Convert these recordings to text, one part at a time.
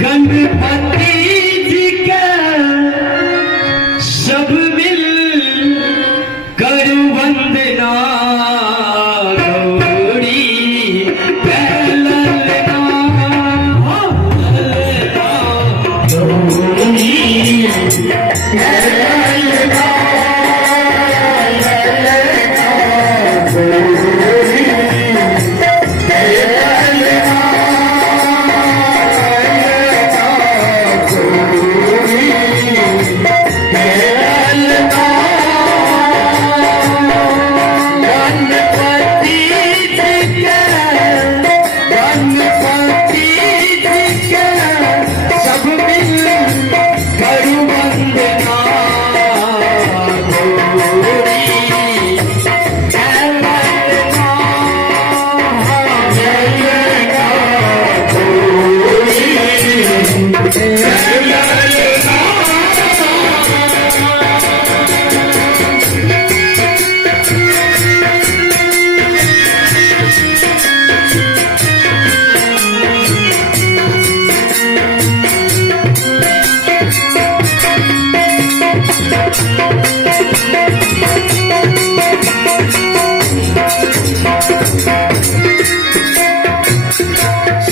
गणपति जी के सब मिल कर वंदना गौरी ललना गौरी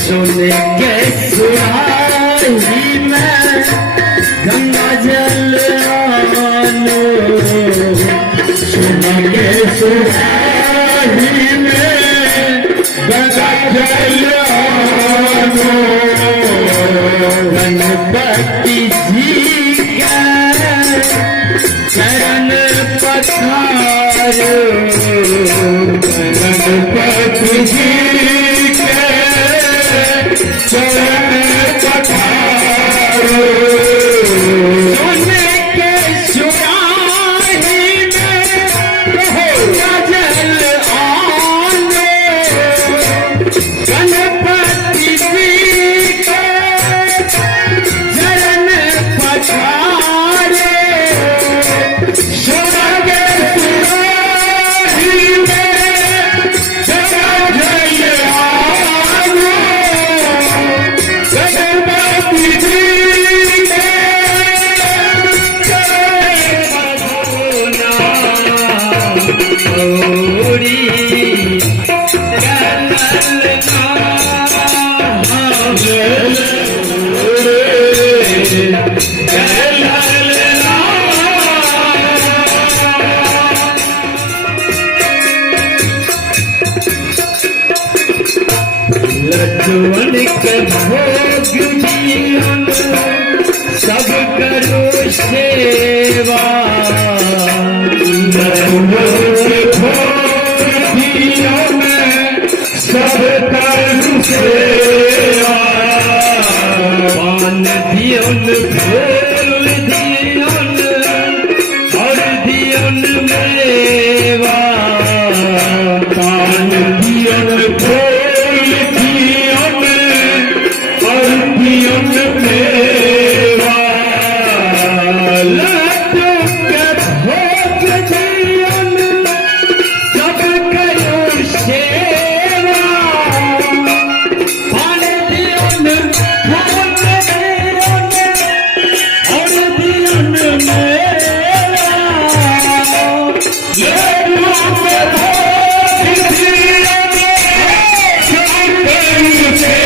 सोने के सुराही में गंगा जल आनो, सोने के सुराही में गंगा जल आनो, गणपति जी के चरण पधारो, गणपति जी चरण पधारो, सोने के सुराही में गंगा जल आनो, गणपति जी के चरण पधारो, सोने के सुराही में गंगा जल आनो, लड्डुअन के भोग दियन सब करो सेवा, लड्डुअन के भोग दियन सब करो सेवा, पान दियन फूल दियन और दियन मेवा, पान दियन फूल मेवा, लड्डू के भोग दियन सब करो सेवा, पान दियन फूल दियन और दियन मेवा, लड्डू के भोग दियन सब करो सेवा,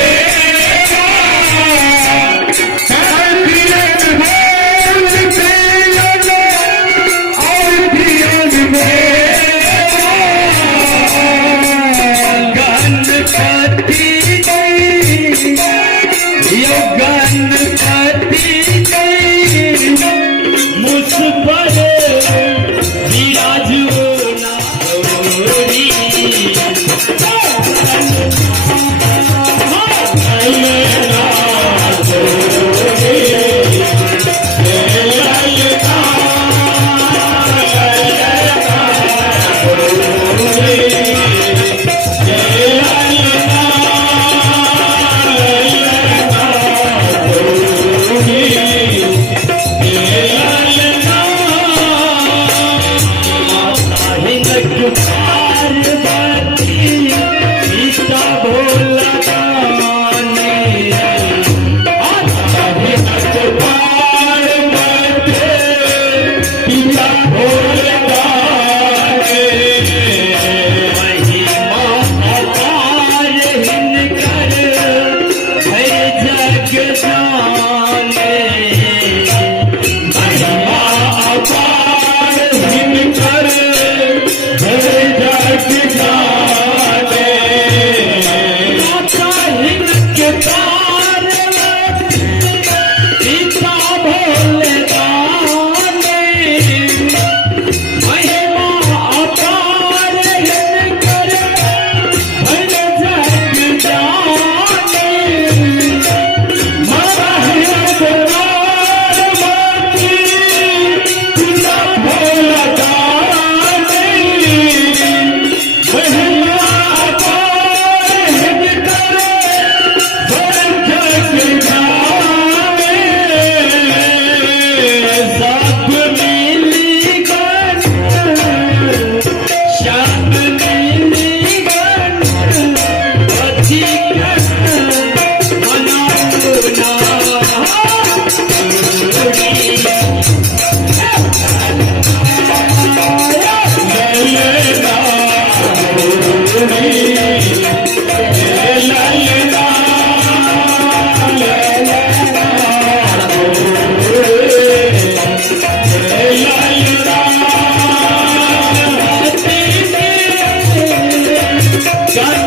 God